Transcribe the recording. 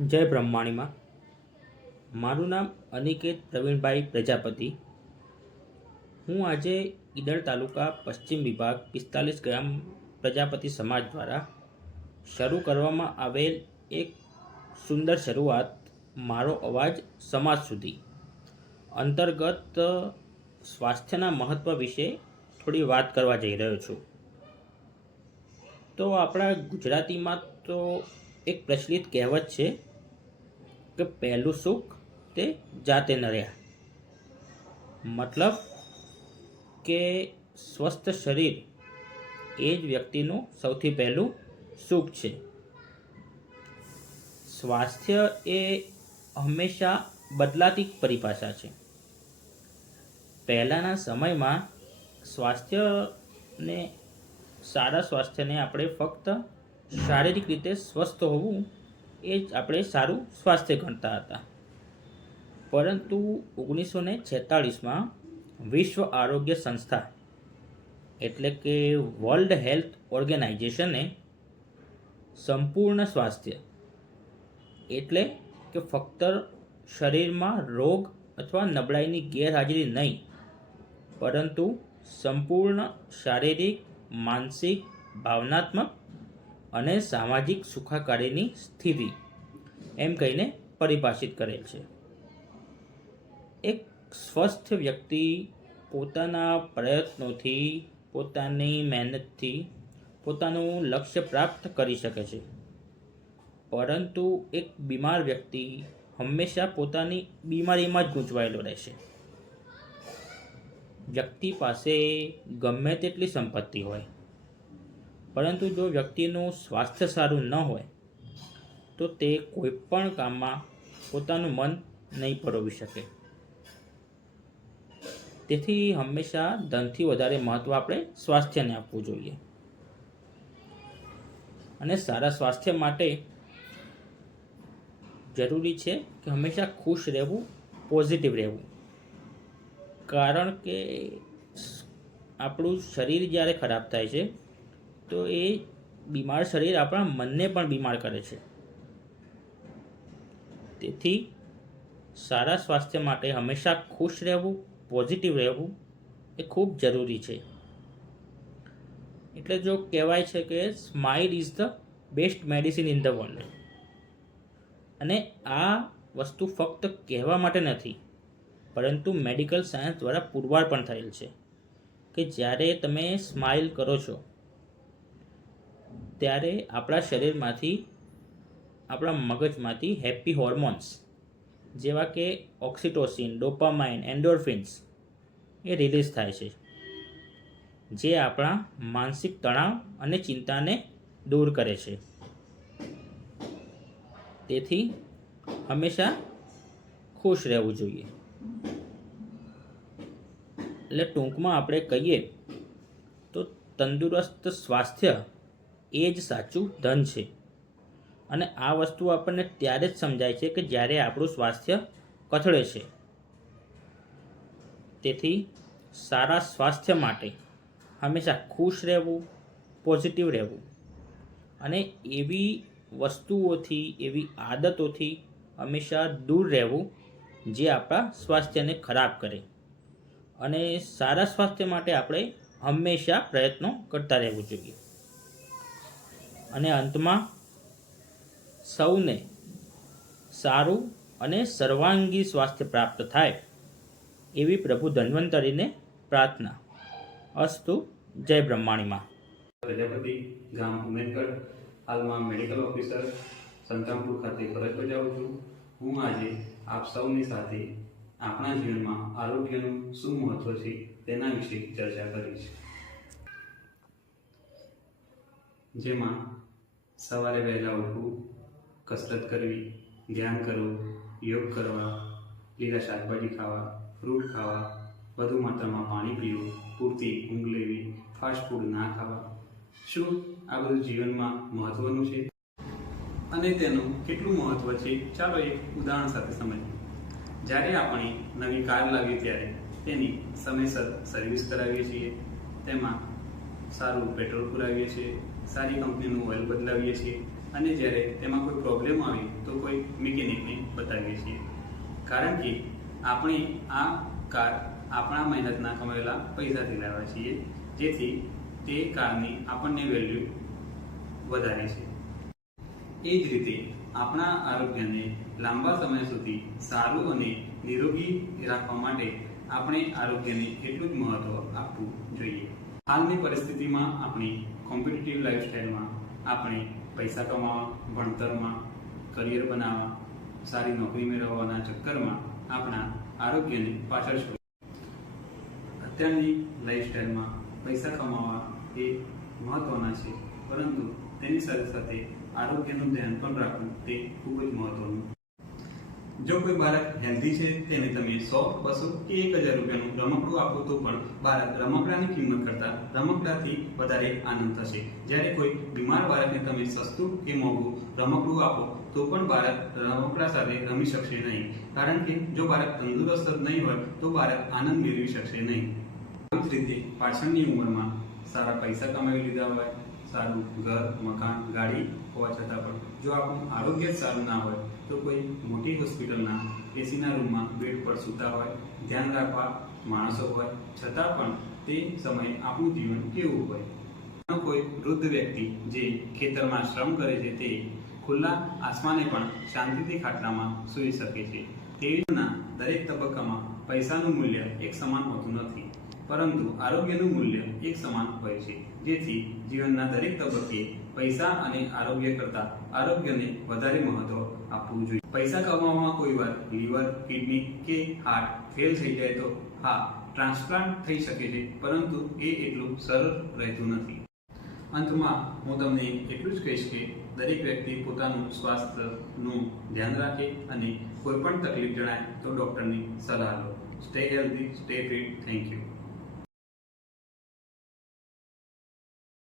જય બ્રહ્માણીમાં. મારું નામ અનિકેત પ્રવીણભાઈ પ્રજાપતિ. હું આજે ઈડર તાલુકા પશ્ચિમ વિભાગ 45 ગ્રામ પ્રજાપતિ સમાજ દ્વારા શરૂ કરવામાં આવેલ એક સુંદર શરૂઆત મારો અવાજ સમાજ સુધી અંતર્ગત સ્વાસ્થ્યના મહત્ત્વ વિશે થોડી વાત કરવા જઈ રહ્યો છું. તો આપણા ગુજરાતીમાં તો એક પ્રચલિત કહેવત છે કે પહેલું સુખ તે જાતે નર્યા. મતલબ કે સ્વસ્થ શરીર એ જ વ્યક્તિનું સૌથી પહેલું સુખ છે. સ્વાસ્થ્ય એ હંમેશા બદલાતી પરિભાષા છે. પહેલાંના સમયમાં સારા સ્વાસ્થ્યને આપણે ફક્ત શારીરિક રીતે સ્વસ્થ હોવું એ જ આપણે સારું સ્વાસ્થ્ય ગણતા હતા. પરંતુ 1946માં વિશ્વ આરોગ્ય સંસ્થા એટલે કે વર્લ્ડ હેલ્થ ઓર્ગેનાઇઝેશને સંપૂર્ણ સ્વાસ્થ્ય એટલે કે ફક્ત શરીરમાં રોગ અથવા નબળાઈની ગેરહાજરી નહીં, પરંતુ સંપૂર્ણ શારીરિક, માનસિક, ભાવનાત્મક અને સામાજિક સુખાકારીની સ્થિતિ એમ કહીને પરિભાષિત કરેલ છે. એક સ્વસ્થ વ્યક્તિ પોતાના પ્રયત્નોથી, પોતાની મહેનતથી પોતાનું લક્ષ્ય પ્રાપ્ત કરી શકે છે. પરંતુ એક બીમાર વ્યક્તિ હંમેશા પોતાની બીમારીમાં જ ગૂંચવાયેલો રહેશે. વ્યક્તિ પાસે ગમે તેટલી સંપત્તિ હોય, પરંતુ જો વ્યક્તિનું સ્વાસ્થ્ય સારું ન હોય તો તે કોઈ પણ કામમાં પોતાનું મન નહીં પરોવી શકે. તેથી હંમેશા ધનથી વધારે મહત્ત્વ આપણે સ્વાસ્થ્યને આપવું જોઈએ. અને સારા સ્વાસ્થ્ય માટે જરૂરી છે કે હંમેશા ખુશ રહેવું, પોઝિટિવ રહેવું. કારણ કે આપણું શરીર જ્યારે ખરાબ થાય છે તો એ બીમાર શરીર આપણા મનને પણ બીમાર કરે છે. તેથી સારા સ્વાસ્થ્ય માટે હંમેશા ખુશ રહેવું, પોઝિટિવ રહેવું એ ખૂબ જરૂરી છે. એટલે જો કહેવાય છે કે smile is the best medicine in the world. અને આ વસ્તુ ફક્ત કહેવા માટે નથી, પરંતુ મેડિકલ સાયન્સ દ્વારા પુરવાર પણ થયેલ છે કે જ્યારે તમે સ્માઇલ કરો છો ત્યારે આપણા શરીરમાંથી, આપણા મગજમાંથી હેપી હોર્મોન્સ જેવા કે ઓક્સિટોસિન, ડોપામાઇન, એન્ડોર્ફિન્સ એ રિલીઝ થાય છે, જે આપણા માનસિક તણાવ અને ચિંતાને દૂર કરે છે. તેથી હંમેશા ખુશ રહેવું જોઈએ. એટલે ટૂંકમાં આપણે કહીએ તો તંદુરસ્ત સ્વાસ્થ્ય એ જ સાચું ધન છે. અને આ વસ્તુ આપણને ત્યારે જ સમજાય છે કે જ્યારે આપણું સ્વાસ્થ્ય કથળે છે. તેથી સારા સ્વાસ્થ્ય માટે હંમેશા ખુશ રહેવું, પોઝિટિવ રહેવું અને એવી વસ્તુઓથી, એવી આદતોથી હંમેશા દૂર રહેવું જે આપણા સ્વાસ્થ્યને ખરાબ કરે. અને સારા સ્વાસ્થ્ય માટે આપણે હંમેશા પ્રયત્નો કરતા રહેવું જોઈએ. અને અંતમાં સૌને સારું અને સર્વાંગી સ્વાસ્થ્ય પ્રાપ્ત થાય એવી પ્રભુ ધન્વંતરીને પ્રાર્થના. અસ્તુ. જય બ્રહ્માણીમાં. પ્રજાપતિ, ગામ ઉમેદગઢ, હાલમાં મેડિકલ ઓફિસર સંતરામપુર ખાતે ફરજ બજાવું છું. હું આજે આપ સૌની સાથે આપણા જીવનમાં આરોગ્યનું શું મહત્વ છે તેના વિશે ચર્ચા કરીશ. જેમાં સવારે વહેલા ઉઠવું, કસરત કરવી, ધ્યાન કરવું, યોગ કરવા, લીલા શાકભાજી ખાવા, ફ્રૂટ ખાવા, વધુ માત્રામાં પાણી પીવું, પૂરતી ઊંઘ લેવી, ફાસ્ટ ફૂડ ના ખાવા. શું આ બધું જીવનમાં મહત્વનું છે? અને તેનું કેટલું મહત્વ છે ચાલો એક ઉદાહરણ સાથે સમજીએ. જ્યારે આપણે નવી કાર લાવીએ ત્યારે તેની સમયસર સર્વિસ કરાવીએ છીએ, તેમાં સારું પેટ્રોલ પુરાવીએ છીએ, સારી કંપનીનું ઓઇલ બદલાવીએ છીએ અને જ્યારે તેમાં કોઈ પ્રોબ્લેમ આવે તો કોઈ કોઈ મિકેનિકને બતાવીએ છીએ, કારણ કે આપણે આ કાર આપણા મહેનતના કમાયેલા પૈસાથી લાવ્યા છીએ, જેથી તે કારની આપણને વેલ્યુ વધારે છે. એ જ રીતે આપણા આરોગ્યને લાંબા સમય સુધી સારું અને નિરોગી રાખવા માટે આપણે આરોગ્યને એટલું જ મહત્વ આપવું જોઈએ. હાલની પરિસ્થિતિમાં આપણી કોમ્પિટિટિવ લાઈફસ્ટાઈલમાં આપણે પૈસા કમાવા, ભણતરમાં કરિયર બનાવવા, સારી નોકરી મેળવવાના ચક્કરમાં આપણા આરોગ્યને પાછળ છોડી. અત્યારની લાઈફસ્ટાઈલમાં પૈસા કમાવા એ મહત્વના છે, પરંતુ તેની સાથે સાથે આરોગ્યનું ધ્યાન પણ રાખવું તે ખૂબ જ મહત્વનું. જો કોઈ બાળક હેલ્ધી છે તેને તમે 100, 200 કે 1000 રૂપિયાનું રમકડું આપો તો પણ બાળક રમકડાની કિંમત કરતાં રમકડાથી વધારે આનંદ થશે. જ્યારે કોઈ બીમાર બાળકને તમે સસ્તું કે મોંઘું રમકડું આપો તો પણ બાળક રમકડા સાથે રમી શકશે નહીં, કારણ કે જો બાળક તંદુરસ્ત જ નહીં હોય તો બાળક આનંદ મેળવી શકશે નહીં. આવી જ રીતે પાછળની ઉંમરમાં સારા પૈસા કમાવી લીધા હોય, સારું ઘર, મકાન, ગાડી હોવા છતાં પણ જો આપણું આરોગ્ય જ સારું ના હોય તો કોઈ મોટી હોસ્પિટલના એસીના રૂમમાં બેડ પર સૂતા હોય, ધ્યાન રાખવા માણસો હોય, છતાં પણ તે સમયે આપણું જીવન કેવું હોય. કોઈ વૃદ્ધ વ્યક્તિ જે ખેતરમાં શ્રમ કરે છે તે ખુલ્લા આસમાને પણ શાંતિથી ખાટલામાં સૂઈ શકે છે. તેવીના દરેક તબક્કામાં પૈસાનું મૂલ્ય એક સમાન હોતું નથી, પરંતુ આરોગ્યનું મૂલ્ય એક સમાન હોય છે, જેથી જીવનના દરેક તબક્કે પૈસા અને આરોગ્ય કરતાં આરોગ્યને વધારે મહત્વ આપવું જોઈએ. પૈસા કમાવામાં કોઈ વાર લીવર, કિડની કે હાર્ટ ફેલ થઈ જાય તો હા, ટ્રાન્સપ્લાન્ટ થઈ શકે છે, પરંતુ એ એટલું સરળ રહેતું નથી. અંતમાં હું તમને એટલું જ કહીશ કે દરેક વ્યક્તિ પોતાનું સ્વાસ્થ્યનું ધ્યાન રાખે અને કોઈ પણ તકલીફ જણાય તો ડૉક્ટરની સલાહ લો. Stay healthy, stay fit. Thank you.